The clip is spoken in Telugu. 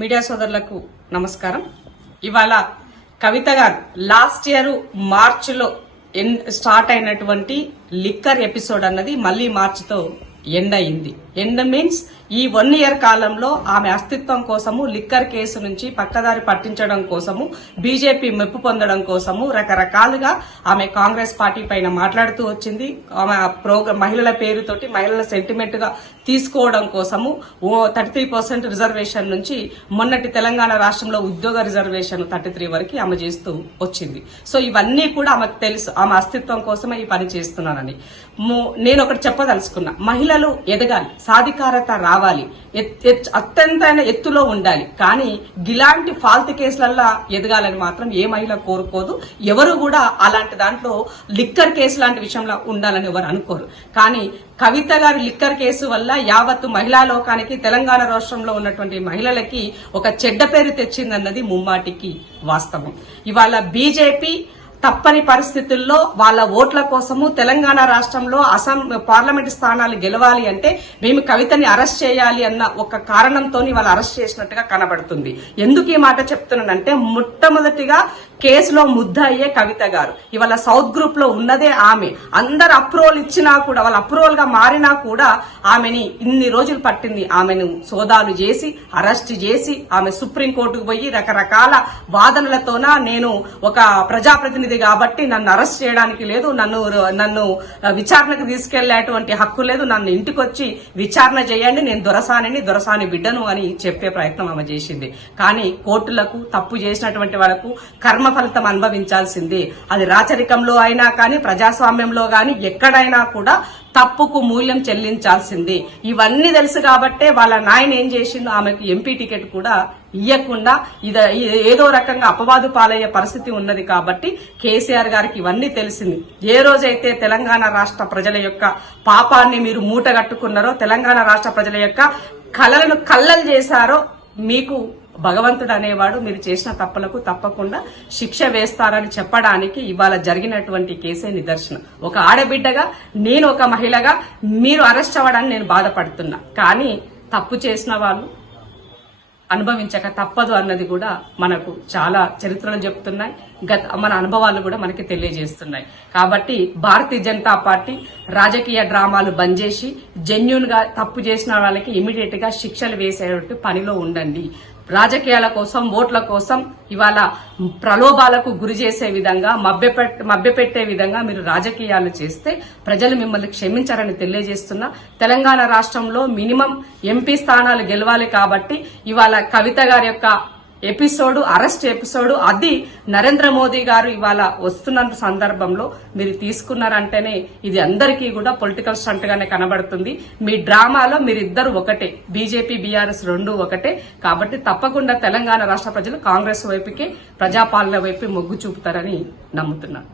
మీడియా సోదరులకు నమస్కారం. ఇవాళ కవిత గారు లాస్ట్ ఇయర్ మార్చిలో స్టార్ట్ అయినటువంటి లిక్కర్ ఎపిసోడ్ అన్నది మళ్లీ మార్చితో ఎండ్ అయింది. ఎండ్ మీన్స్ ఈ 1 ఇయర్ కాలంలో ఆమె అస్తిత్వం కోసము, లిక్కర్ కేసు నుంచి పక్కదారి పట్టించడం కోసము, బీజేపీ మెప్పు పొందడం కోసము రకరకాలుగా ఆమె కాంగ్రెస్ పార్టీ పైన మాట్లాడుతూ వచ్చింది. ఆమె మహిళల పేరుతోటి మహిళల సెంటిమెంట్ గా తీసుకోవడం కోసము 33% రిజర్వేషన్ నుంచి మొన్నటి తెలంగాణ రాష్ట్రంలో ఉద్యోగ రిజర్వేషన్ 33 వరకు ఆమె చేస్తూ వచ్చింది. సో ఇవన్నీ కూడా ఆమెకు తెలుసు, ఆమె అస్తిత్వం కోసమే ఈ పని చేస్తున్నానని. నేను ఒకటి చెప్పదలుచుకున్నా, మహిళలు ఎదగాలి, సాధికారత రావాలి, అత్యంతైన ఎత్తులో ఉండాలి. కానీ ఇలాంటి ఫాల్తు కేసులల్లా ఎదగాలని మాత్రం ఏ మహిళ కోరుకోదు. ఎవరు కూడా అలాంటి దాంట్లో లిక్కర్ కేసు లాంటి విషయంలో ఉండాలని ఎవరు అనుకోరు. కానీ కవిత గారి లిక్కర్ కేసు వల్ల యావత్తు మహిళా లోకానికి, తెలంగాణ రాష్ట్రంలో ఉన్నటువంటి మహిళలకి ఒక చెడ్డ పేరు తెచ్చిందన్నది ముమ్మాటికి వాస్తవం. ఇవాళ బీజేపీ తప్పని పరిస్థితుల్లో వాళ్ళ ఓట్ల కోసము తెలంగాణ రాష్ట్రంలో పార్లమెంటు స్థానాలు గెలవాలి అంటే మేము కవితని అరెస్ట్ చేయాలి అన్న ఒక కారణంతో వాళ్ళు అరెస్ట్ చేసినట్టుగా కనబడుతుంది. ఎందుకు ఈ మాట చెప్తున్నానంటే, మొట్టమొదటిగా కేసులో ముద్ద అయ్యే కవిత గారు. ఇవాళ సౌత్ గ్రూప్ లో ఉన్నదే ఆమె. అందరు అప్రూవల్ ఇచ్చినా కూడా, వాళ్ళ అప్రూవల్ గా మారినా కూడా ఆమెని ఇన్ని రోజులు పట్టింది. ఆమెను సోదాలు చేసి, అరెస్ట్ చేసి, ఆమె సుప్రీంకోర్టుకు పోయి రకరకాల వాదనలతోన నేను ఒక ప్రజాప్రతినిధి కాబట్టి నన్ను అరెస్ట్ చేయడానికి లేదు, నన్ను విచారణకు తీసుకెళ్లేటువంటి హక్కు లేదు, నన్ను ఇంటికి వచ్చి విచారణ చేయండి, నేను దొరసాని బిడ్డను అని చెప్పే ప్రయత్నం ఆమె చేసింది. కానీ కోర్టులకు తప్పు చేసినటువంటి వాళ్లకు కర్మ ఫలితం అనుభవించాల్సిందే. అది రాచరికంలో అయినా కానీ, ప్రజాస్వామ్యంలో గాని ఎక్కడైనా కూడా తప్పుకు మూల్యం చెల్లించాల్సిందే. ఇవన్నీ తెలుసు కాబట్టే వాళ్ళ నాయన ఏం చేసిందో, ఆమెకు ఎంపీ టికెట్ కూడా ఇయ్యకుండా ఏదో రకంగా అపవాదు పాలయ్యే పరిస్థితి ఉన్నది. కాబట్టి కేసీఆర్ గారికి ఇవన్నీ తెలిసింది. ఏ రోజైతే తెలంగాణ రాష్ట్ర ప్రజల యొక్క పాపాన్ని మీరు మూటగట్టుకున్నారో, తెలంగాణ రాష్ట్ర ప్రజల యొక్క కలలను కల్లలు చేశారో, మీకు భగవంతుడు అనేవాడు మీరు చేసిన తప్పులకు తప్పకుండా శిక్ష వేస్తారని చెప్పడానికి ఇవాళ జరిగినటువంటి కేసే నిదర్శనం. ఒక ఆడబిడ్డగా, నేను ఒక మహిళగా మీరు అరెస్ట్ అవ్వడానికి నేను బాధపడుతున్నా. కానీ తప్పు చేసిన వాళ్ళు అనుభవించక తప్పదు అన్నది కూడా మనకు చాలా చరిత్రలు చెప్తున్నాయి, మన అనుభవాలు కూడా మనకి తెలియజేస్తున్నాయి. కాబట్టి భారతీయ జనతా పార్టీ రాజకీయ డ్రామాలు బంద్ చేసి జెన్యూన్ గా తప్పు చేసిన వాళ్ళకి ఇమీడియట్ గా శిక్షలు వేసేటట్టు పనిలో ఉండండి. రాజకీయాల కోసం, ఓట్ల కోసం ఇవాళ ప్రలోభాలకు గురి చేసే విధంగా, మభ్యపెట్టే విధంగా మీరు రాజకీయాలు చేస్తే ప్రజలు మిమ్మల్ని క్షమించారని తెలియజేస్తున్నా. తెలంగాణ రాష్ట్రంలో మినిమం ఎంపీ స్థానాలు గెలవాలి కాబట్టి ఇవాళ కవిత గారి యొక్క అరెస్ట్ ఎపిసోడ్ అది నరేంద్ర మోదీ గారు ఇవాళ వస్తున్న సందర్భంలో మీరు తీసుకున్నారంటేనే ఇది అందరికీ కూడా పొలిటికల్ స్టంట్ గానే కనబడుతుంది. మీ డ్రామాలో మీరిద్దరు ఒకటే, బీజేపీ బీఆర్ఎస్ రెండు ఒకటే. కాబట్టి తప్పకుండా తెలంగాణ రాష్ట్ర ప్రజలు కాంగ్రెస్ వైపుకే, ప్రజాపాలన వైపు మొగ్గు చూపుతారని నమ్ముతున్నారు.